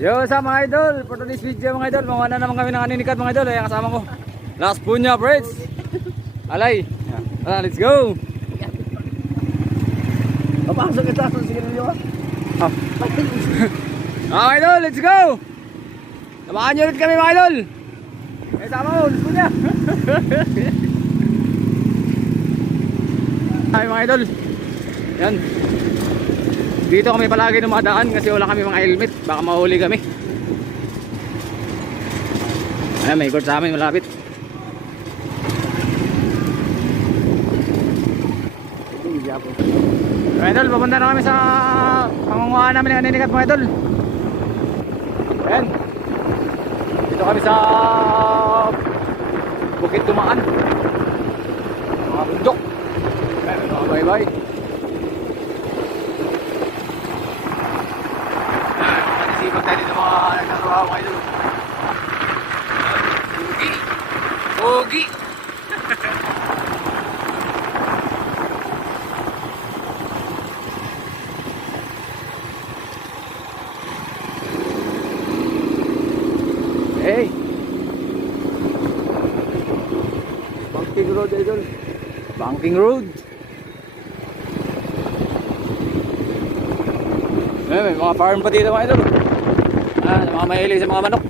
Yo sa mga idol, for today's video mga idol, mawa na naman kami ng aninikat mga idol. Ayan kasama ko, Last Punya Braids. Alay, let's go. Papasok ito sa sigarilyo. Mga idol, let's go. Samahan nyo ulit kami mga idol. Sama ko, Last Punya. Ay mga idol, yan. Dito kami palagi dumadaan kasi wala kami mga helmet, baka mahuli kami. Ayan, may ikot sa amin malapit. Mga idol, papunta na kami sa pangunguhaan namin ng aninikat mga idol. Ayan, dito kami sa Bukit Tumaan, mga bundok. Ayan, bye bye. Sipag tayo dito mga nagkakaroon mga idol. Pogi! Pogi! Hey! Banking Road idol. Banking Road. May mga farm pa dito mga idol. Mga mahilig sa mga manok.